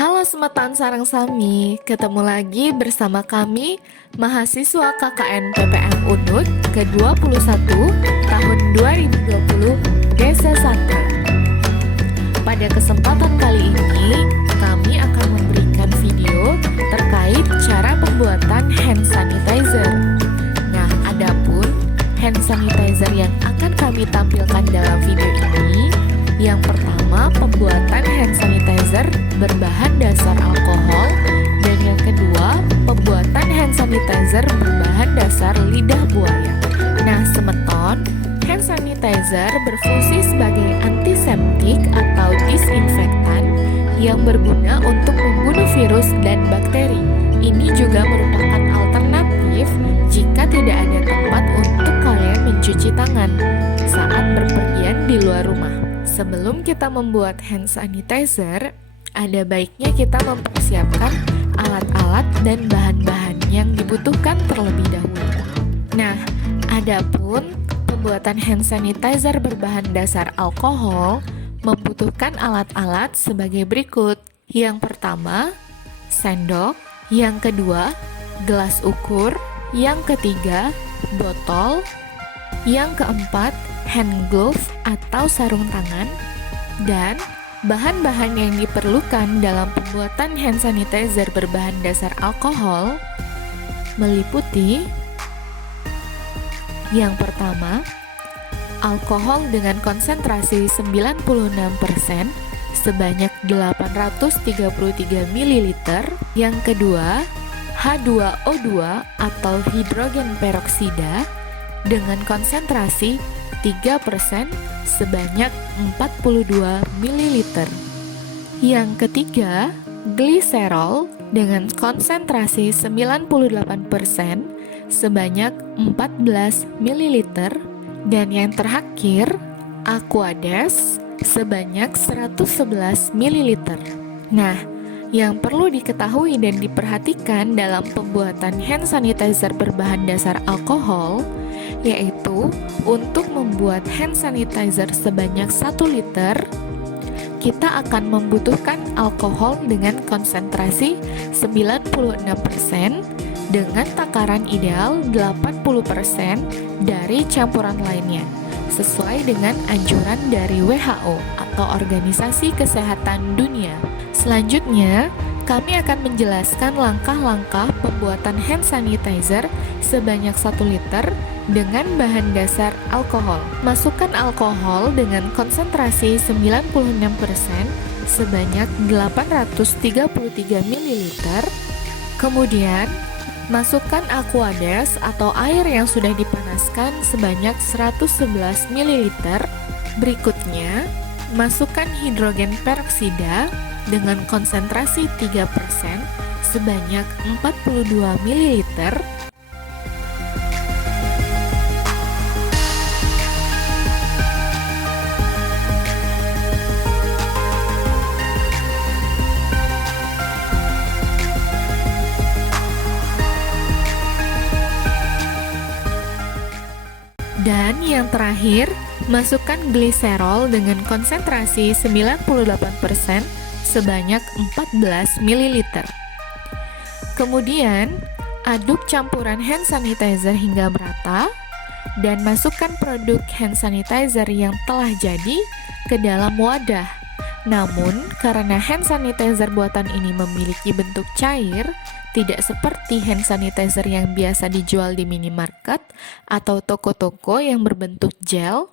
Halo Semeton Sarang Sami, ketemu lagi bersama kami mahasiswa KKN PPM Unut ke-21 tahun 2020 Desa Satra. Pada kesempatan kali ini, kami akan memberikan video terkait cara pembuatan hand sanitizer. Nah, adapun hand sanitizer yang akan kami tampilkan dalam video ini, yang pertama, pembuatan hand sanitizer berbahan dasar alkohol, dan yang kedua, pembuatan hand sanitizer berbahan dasar lidah buaya. Nah, Semeton, hand sanitizer berfungsi sebagai antiseptik atau disinfektan yang berguna untuk membunuh virus dan bakteri. Ini juga merupakan alternatif jika tidak ada tempat untuk kalian mencuci tangan saat berpergian di luar rumah. Sebelum kita membuat hand sanitizer, ada baiknya kita mempersiapkan alat-alat dan bahan-bahan yang dibutuhkan terlebih dahulu. Nah, adapun pembuatan hand sanitizer berbahan dasar alkohol membutuhkan alat-alat sebagai berikut. Yang pertama, sendok. Yang kedua, gelas ukur. Yang ketiga, botol. Yang keempat, hand glove atau sarung tangan. Dan bahan-bahan yang diperlukan dalam pembuatan hand sanitizer berbahan dasar alkohol meliputi yang pertama, alkohol dengan konsentrasi 96% sebanyak 833 ml. Yang kedua, H2O2 atau hidrogen peroksida dengan konsentrasi 3% sebanyak 42 ml. Yang ketiga, gliserol dengan konsentrasi 98% sebanyak 14 ml. Dan yang terakhir, Aquades sebanyak 111 ml. Nah, yang perlu diketahui dan diperhatikan dalam pembuatan hand sanitizer berbahan dasar alkohol yaitu untuk membuat hand sanitizer sebanyak 1 liter, kita akan membutuhkan alkohol dengan konsentrasi 96% dengan takaran ideal 80% dari campuran lainnya, sesuai dengan anjuran dari WHO atau Organisasi Kesehatan Dunia. Selanjutnya, kami akan menjelaskan langkah-langkah pembuatan hand sanitizer sebanyak 1 liter dengan bahan dasar alkohol. Masukkan alkohol dengan konsentrasi 96% sebanyak 833 ml. Kemudian, masukkan Aquades atau air yang sudah dipanaskan sebanyak 111 ml. Berikutnya, masukkan hidrogen peroksida dengan konsentrasi 3% sebanyak 42 ml. Dan yang terakhir, masukkan gliserol dengan konsentrasi 98% sebanyak 14 ml. Kemudian, aduk campuran hand sanitizer hingga merata dan masukkan produk hand sanitizer yang telah jadi ke dalam wadah. Namun, karena hand sanitizer buatan ini memiliki bentuk cair, tidak seperti hand sanitizer yang biasa dijual di minimarket atau toko-toko yang berbentuk gel,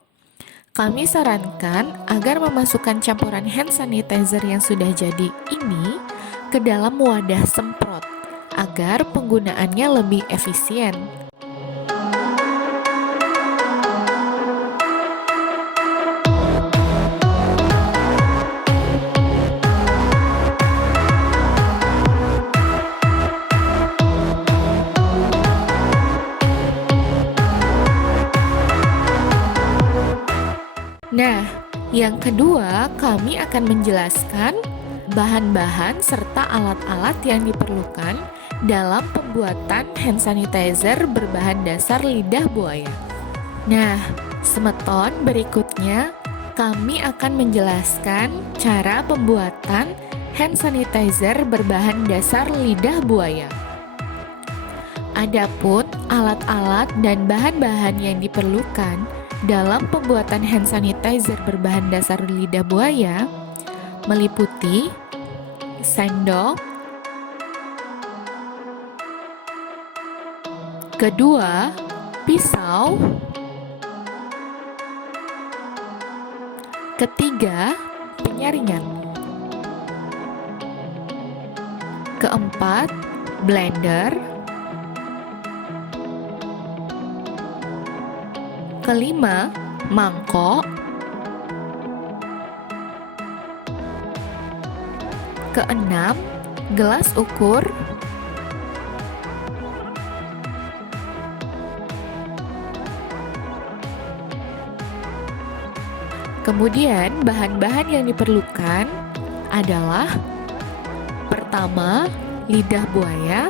kami sarankan agar memasukkan campuran hand sanitizer yang sudah jadi ini ke dalam wadah semprot agar penggunaannya lebih efisien. Nah, yang kedua, kami akan menjelaskan bahan-bahan serta alat-alat yang diperlukan dalam pembuatan hand sanitizer berbahan dasar lidah buaya. Nah, Semeton, berikutnya kami akan menjelaskan cara pembuatan hand sanitizer berbahan dasar lidah buaya. Adapun alat-alat dan bahan-bahan yang diperlukan dalam pembuatan hand sanitizer berbahan dasar lidah buaya meliputi sendok, kedua, pisau, ketiga, penyaringan, keempat, blender, kelima, mangkok, keenam, gelas ukur, kemudian bahan-bahan yang diperlukan adalah pertama, lidah buaya,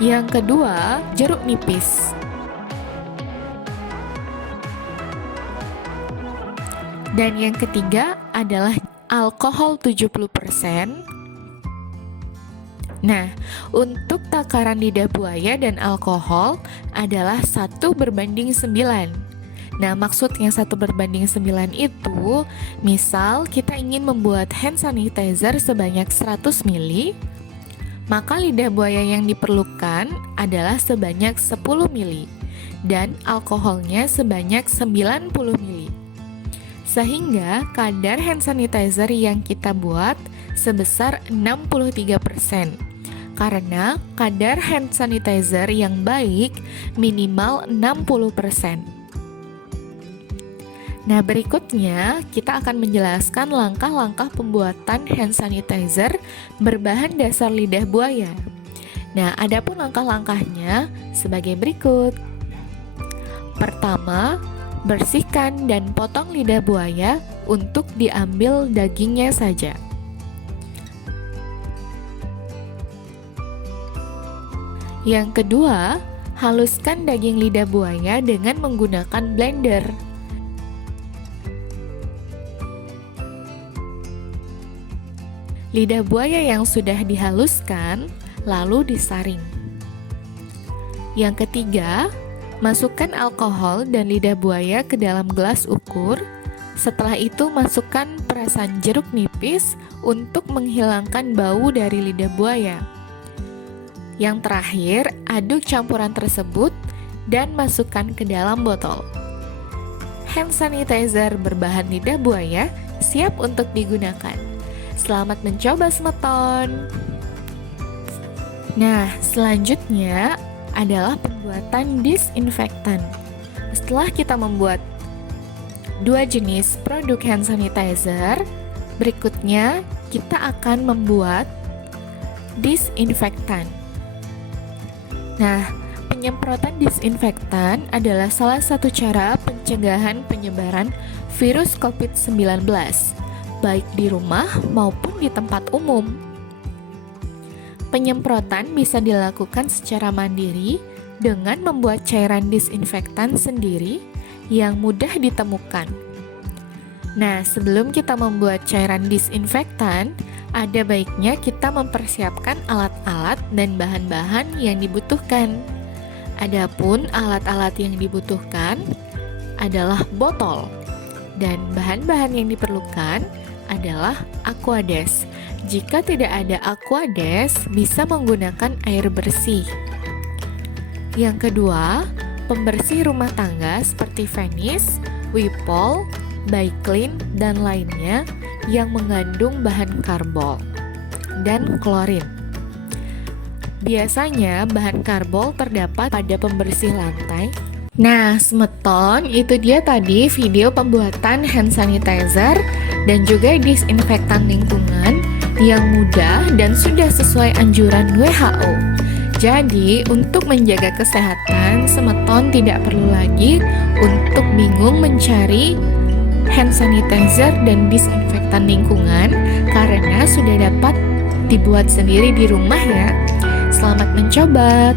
yang kedua, jeruk nipis, dan yang ketiga adalah alkohol 70%. Nah, untuk takaran lidah buaya dan alkohol adalah 1:9. Nah, maksudnya 1:9 itu, misal kita ingin membuat hand sanitizer sebanyak 100 ml, maka lidah buaya yang diperlukan adalah sebanyak 10 ml dan alkoholnya sebanyak 90 ml. Sehingga kadar hand sanitizer yang kita buat sebesar 63%. Karena kadar hand sanitizer yang baik minimal 60%. Nah, berikutnya kita akan menjelaskan langkah-langkah pembuatan hand sanitizer berbahan dasar lidah buaya. Nah, adapun langkah-langkahnya sebagai berikut. Pertama, bersihkan dan potong lidah buaya untuk diambil dagingnya saja. Yang kedua, haluskan daging lidah buaya dengan menggunakan blender. Lidah buaya yang sudah dihaluskan lalu disaring. Yang ketiga, masukkan alkohol dan lidah buaya ke dalam gelas ukur. Setelah itu masukkan perasan jeruk nipis untuk menghilangkan bau dari lidah buaya. Yang terakhir, aduk campuran tersebut dan masukkan ke dalam botol. Hand sanitizer berbahan lidah buaya siap untuk digunakan. Selamat mencoba semeton. Nah, selanjutnya adalah pembuatan disinfektan. Setelah kita membuat dua jenis produk hand sanitizer, berikutnya kita akan membuat disinfektan. Nah, penyemprotan disinfektan adalah salah satu cara pencegahan penyebaran virus COVID-19, baik di rumah maupun di tempat umum. Penyemprotan bisa dilakukan secara mandiri dengan membuat cairan disinfektan sendiri yang mudah ditemukan. Nah, sebelum kita membuat cairan disinfektan, ada baiknya kita mempersiapkan alat-alat dan bahan-bahan yang dibutuhkan. Adapun alat-alat yang dibutuhkan adalah botol, dan bahan-bahan yang diperlukan adalah Aquades. Jika tidak ada Aquades, bisa menggunakan air bersih. Yang kedua, pembersih rumah tangga seperti Vanish, Wipol, Biclean, dan lainnya yang mengandung bahan karbol dan klorin. Biasanya bahan karbol terdapat pada pembersih lantai. Nah, semeton, itu dia tadi video pembuatan hand sanitizer dan juga disinfektan lingkungan yang mudah dan sudah sesuai anjuran WHO. Jadi, untuk menjaga kesehatan, semeton tidak perlu lagi untuk bingung mencari hand sanitizer dan disinfektan lingkungan karena sudah dapat dibuat sendiri di rumah ya. Selamat mencoba.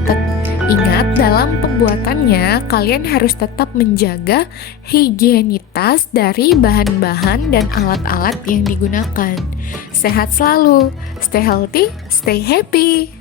Ingat, dalam pembuatannya kalian harus tetap menjaga higienitas dari bahan-bahan dan alat-alat yang digunakan. Sehat selalu, stay healthy, stay happy.